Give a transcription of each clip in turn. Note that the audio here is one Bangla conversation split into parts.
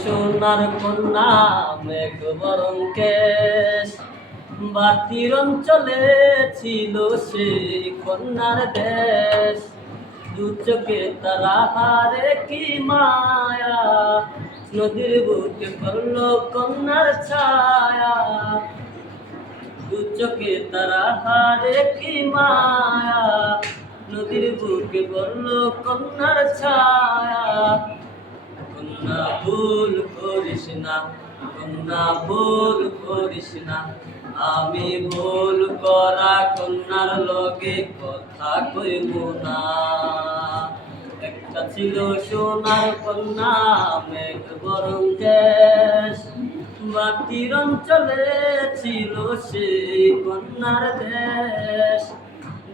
সোনার কন্যা মেঘ বরং কেশ, বাতির অঞ্চলে ছিল সেই কন্যার দেশ। দু চোখে তারা হারে কি মায়া, নদীর বুকে পড়ল কন্যার ছায়া। দু চোখে তারা হারে কি মায়া, নদীর বুকে পড়ল কন্যার ছায়া। কন্যা ভুল করিস না, কন্যা ভুল করিস না, আমি ভুল করা কন্যার লগে কথা কইব না। একটা ছিল সোনার কন্যা মেঘ বরং দেশ, বাতির অঞ্চলে ছিল সেই কন্যার দেশ।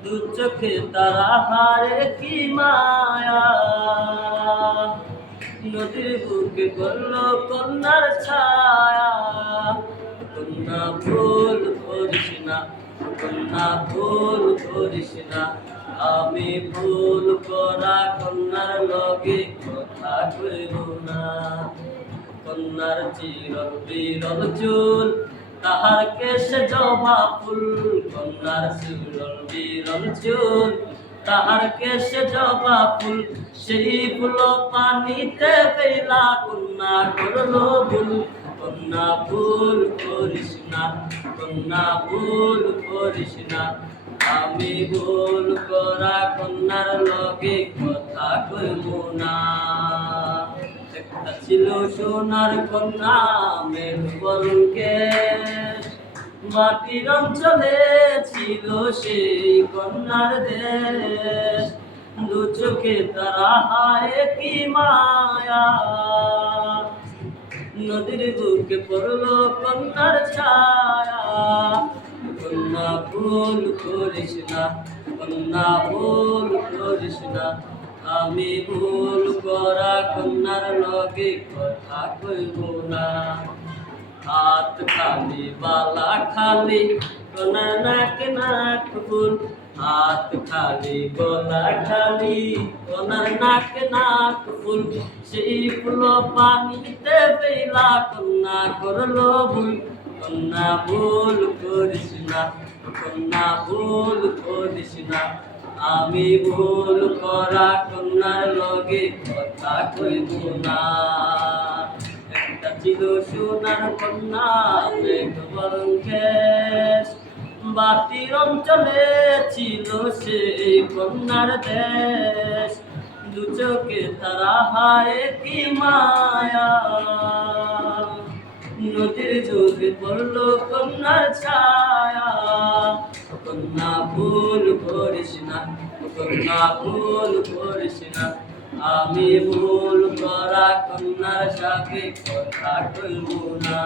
দু চোখে তারা হারে কি মায়া, নদীর বুকে পড়ল কন্যার ছায়া। কন্যা ভুল করিস না, কন্যা ভুল করিস না, আমি ভুল করা কন্যার লগে কথা কইব না। কন্যার চিরল বিরল চুল, তাহার কেশে জবা ফুল। কন্যার চিরল বিরল চুল, তাহার কেশে জবা ফুল। সেই ফুল পানিতে ফেলা কন্যা করলো ভুল। কন্যা ভুল করিস না, কন্যা ভুল করিস না, আমি ভুল করা কন্যার লগে কথা কইব না। একটা ছিল সোনার কন্যা মেঘ বরং কেশ, মাটির অঞ্চলে ছিল সেই কন্যার দেশ। দু চোখে তারা হায় কি মায়া, নদীর বুকে পড়ল কন্যার ছায়া। কন্যা ভুল করিস না, কন্যা ভুল করিস না, আমি ভুল করা কন্যার লগে কথা কইব না। হাত খালি বালা খালি, কন্যার নাক নাক ফুল। হাত খালি গলা খালি, কন্যার নাক নাক ফুল। সেই ফুল পানিতে ফেলা কন্যা করলো ভুল। কন্যা ভুল করিস না, কন্যা ভুল করিস না, আমি ভুল করা কন্যার লগে কথা কইব না। একটা ছিল সোনার কন্যা মেঘ বরং কেশ, বাতির অঞ্চলে ছিল সেই কন্যার দেশ। দু চোখে তারা হায় কি মায়া, নদীর যুগে পড়ল কন্যার ছায়া। কন্যা ভুল করিস না, কন্যা ভুল করিস না, আমি ভুল করা কন্যার সাথে কথা কইব না।